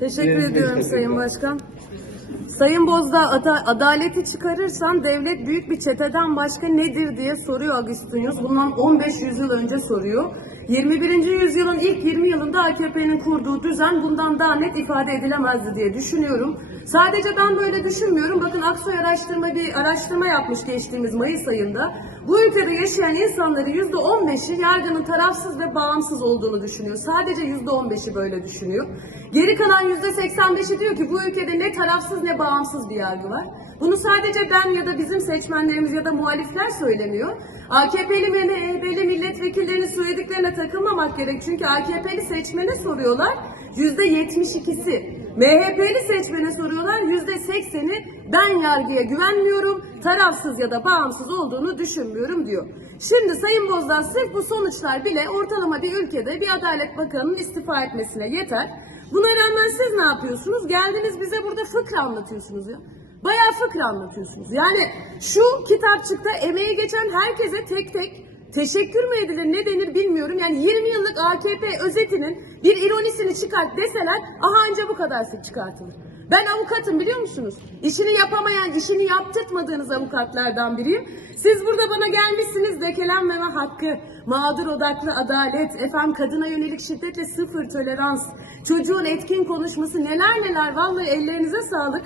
Teşekkür ediyorum Sayın Başkan. Sayın Bozda adaleti çıkarırsan devlet büyük bir çeteden başka nedir diye soruyor Agustinus. Bundan 15 yüzyıl önce soruyor. 21. yüzyılın ilk 20 yılında AKP'nin kurduğu düzen bundan daha net ifade edilemezdi diye düşünüyorum. Sadece ben böyle düşünmüyorum. Bakın Aksoy araştırma bir araştırma yapmış geçtiğimiz Mayıs ayında. Bu ülkede yaşayan insanların yüzde on beşi yargının tarafsız ve bağımsız olduğunu düşünüyor. Sadece yüzde on beşi böyle düşünüyor. Geri kalan yüzde seksen beşi diyor ki bu ülkede ne tarafsız ne bağımsız bir yargı var. Bunu sadece ben ya da bizim seçmenlerimiz ya da muhalifler söylemiyor. AKP'li ve MHP'li milletvekillerinin söylediklerine takılmamak gerek. Çünkü AKP'li seçmene soruyorlar yüzde yetmiş ikisi. MHP'li seçmene soruyorlar yüzde ekseni ben yargıya güvenmiyorum, tarafsız ya da bağımsız olduğunu düşünmüyorum diyor. Şimdi Sayın Bozdağ, sırf bu sonuçlar bile ortalama bir ülkede bir Adalet Bakanı'nın istifa etmesine yeter. Buna rağmen siz ne yapıyorsunuz? Geldiniz bize burada fıkra anlatıyorsunuz ya. Bayağı fıkra anlatıyorsunuz. Yani şu kitapçıkta emeği geçen herkese tek tek teşekkür mü edilir ne denir bilmiyorum. Yani 20 yıllık AKP özetinin bir ironisini çıkart deseler aha anca bu kadar kadarsı çıkartılır. Ben avukatım biliyor musunuz? İşini yapamayan, işini yaptırtmadığınız avukatlardan biriyim. Siz burada bana gelmişsiniz dekelenmeme hakkı, mağdur odaklı adalet, efendim kadına yönelik şiddetle sıfır tolerans, çocuğun etkin konuşması neler neler vallahi ellerinize sağlık.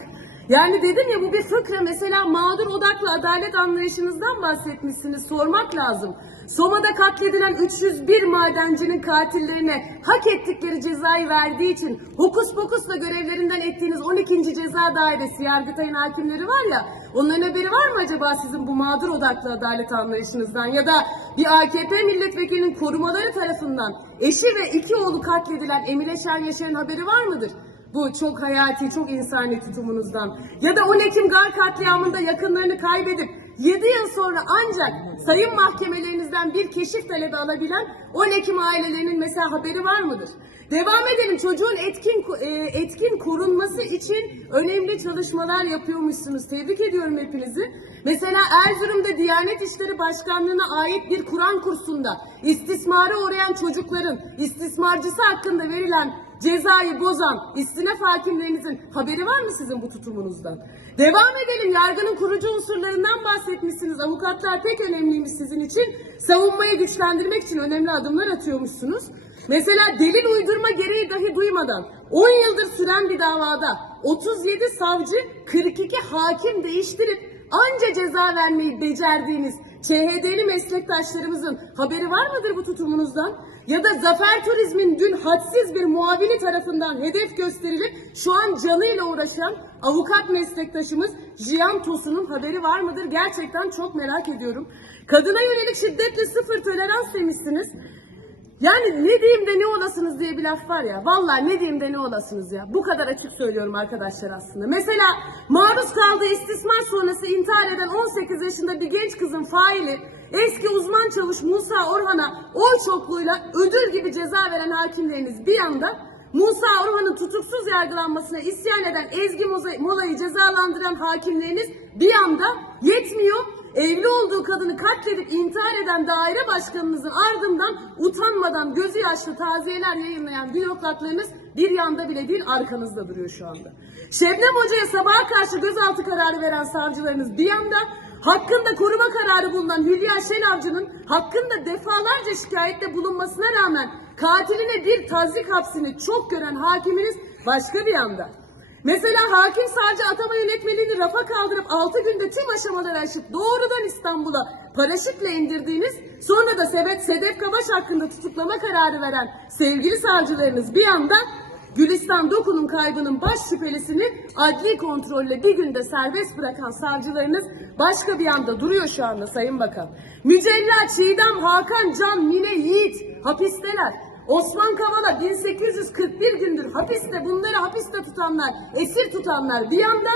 Yani dedim ya bu bir fıkra mesela mağdur odaklı adalet anlayışınızdan bahsetmişsiniz sormak lazım. Soma'da katledilen 301 madencinin katillerine hak ettikleri cezayı verdiği için hokus pokusla görevlerinden ettiğiniz 12. Ceza Dairesi Yargıtay'ın hakimleri var ya onların haberi var mı acaba sizin bu mağdur odaklı adalet anlayışınızdan ya da bir AKP milletvekilinin korumaları tarafından eşi ve iki oğlu katledilen Emine Şen Yaşar'ın haberi var mıdır? Bu çok hayati, çok insani tutumunuzdan. Ya da 10 Ekim Gar katliamında yakınlarını kaybedip 7 yıl sonra ancak sayın mahkemelerinizden bir keşif talebi alabilen 10 Ekim ailelerinin mesela haberi var mıdır? Devam edelim. Çocuğun etkin e, etkin korunması için önemli çalışmalar yapıyormuşsunuz. Tebrik ediyorum hepinizi. Mesela Erzurum'da Diyanet İşleri Başkanlığı'na ait bir Kur'an kursunda istismara uğrayan çocukların istismarcısı hakkında verilen cezayı bozan istinaf hakimlerinizin haberi var mı sizin bu tutumunuzdan? Devam edelim. Yargının kurucu unsurlarından bahsetmişsiniz. Avukatlar pek önemliymiş sizin için. Savunmayı güçlendirmek için önemli adımlar atıyormuşsunuz. Mesela delil uydurma gereği dahi duymadan 10 yıldır süren bir davada 37 savcı 42 hakim değiştirip anca ceza vermeyi becerdiğiniz CHD'li meslektaşlarımızın haberi var mıdır bu tutumunuzdan? Ya da Zafer Turizm'in dün hadsiz bir muavini tarafından hedef gösterilip şu an canıyla uğraşan avukat meslektaşımız Jiyan Tosun'un haberi var mıdır? Gerçekten çok merak ediyorum. Kadına yönelik şiddetle sıfır tolerans demişsiniz. Yani ne diyeyim de ne olasınız diye bir laf var ya. Vallahi ne diyeyim de ne olasınız ya. Bu kadar açık söylüyorum arkadaşlar aslında. Mesela maruz kaldığı istismar sonrası intihar eden 18 yaşında bir genç kızın faili eski uzman çavuş Musa Orhan'a oy çokluğuyla ödül gibi ceza veren hakimleriniz bir yanda Musa Orhan'ın tutuksuz yargılanmasına isyan eden Ezgi Mola'yı cezalandıran hakimleriniz bir anda yetmiyor. Evli olduğu kadını katledip intihar eden daire başkanımızın ardından utanmadan gözü yaşlı taziyeler yayınlayan bürokratlarınız bir yanda bile değil arkanızda duruyor şu anda. Şebnem Hoca'ya sabaha karşı gözaltı kararı veren savcılarınız bir yanda, hakkında koruma kararı bulunan Hülya Şenavcının hakkında defalarca şikayette bulunmasına rağmen katiline bir tazik hapsini çok gören hakiminiz başka bir yanda. Mesela hakim savcı atama rafa kaldırıp 6 günde tüm aşamaları aşıp doğrudan İstanbul'a paraşütle indirdiğiniz sonra da Sebet Sedef Kabaş hakkında tutuklama kararı veren sevgili savcılarınız bir yandan Gülistan Doku'nun kaybının baş şüphelisini adli kontrolle bir günde serbest bırakan savcılarınız başka bir yanda duruyor şu anda Sayın Bakan. Mücella, Çiğdem, Hakan, Can, Mine, Yiğit hapisteler. Osman Kavala 1841 gündür hapiste bunları hapiste tutanlar, esir tutanlar bir yanda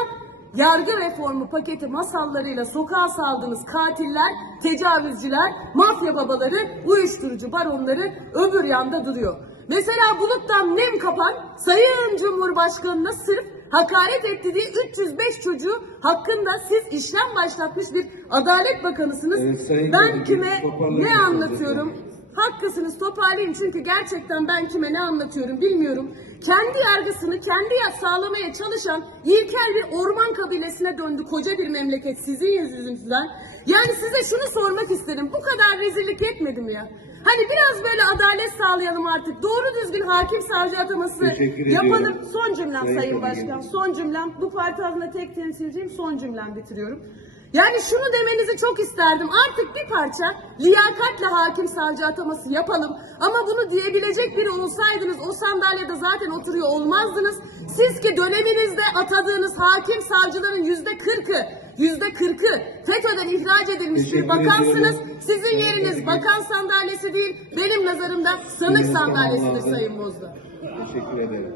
yargı reformu paketi masallarıyla sokağa saldığınız katiller, tecavüzcüler, mafya babaları, uyuşturucu baronları öbür yanda duruyor. Mesela Bulut'tan nem kapan Sayın Cumhurbaşkanı'na sırf hakaret ettiği 305 çocuğu hakkında siz işlem başlatmış bir Adalet Bakanısınız. Ee, ben kime ne anlatıyorum? Hakkısınız toparlayın çünkü gerçekten ben kime ne anlatıyorum bilmiyorum. Kendi yargısını kendi sağlamaya çalışan ilkel bir orman kabilesine döndü koca bir memleket sizin yüzünüzden. Yani size şunu sormak isterim. Bu kadar rezillik yetmedi mi ya? Hani biraz böyle adalet sağlayalım artık. Doğru düzgün hakim savcı ataması yapalım. Son cümlem Sayın, Sayın Başkan. Son cümlem. Bu parti adına tek temsilciyim. Son cümlem bitiriyorum. Yani şunu demenizi çok isterdim. Artık bir parça liyakatle hakim savcı ataması yapalım. Ama bunu diyebilecek biri olsaydınız o sandalyede zaten oturuyor olmazdınız. Siz ki döneminizde atadığınız hakim savcıların yüzde kırkı yüzde kırkı FETÖ'den ihraç edilmiş bir bakansınız. Sizin yeriniz bakan sandalyesi değil, benim nazarımda sanık sandalyesidir Sayın Bozdağ. Teşekkür ederim.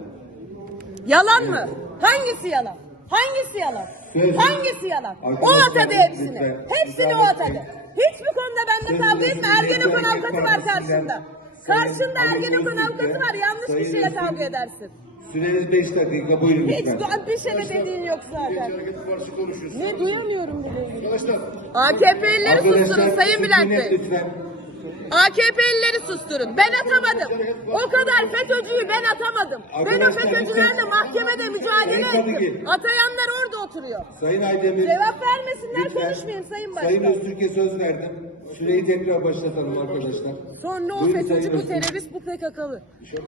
Yalan mı? Hangisi yalan? Hangisi yalan? Hangisi yalan? O atadı hepsini. Hepsini o atadı. Hiçbir konuda benimle kavga etme. Ergenekon avukatı var karşında. Karşında Ergenekon avukatı var. Yanlış kişiyle kavga edersin. Süreniz 5 dakika buyurun Hiç lütfen. bir şey dediğin yok zaten. Ne diyemiyorum bile. Arkadaşlar. AKP'lileri susturun Sayın Bülent Bey. Lütfen. AKP'lileri susturun. Ben atamadım. O kadar FETÖ'cüyü ben atamadım. Ben o FETÖ'cülerle şey- mahkemede mücadele ettim. Atayanlar orada oturuyor. Sayın Aydemir. Cevap vermesinler lütfen. konuşmayayım Sayın Başkan. Sayın Öztürk'e söz verdim. Süreyi tekrar başlatalım arkadaşlar. Sonra o FETÖ'cü bu terörist bu PKK'lı.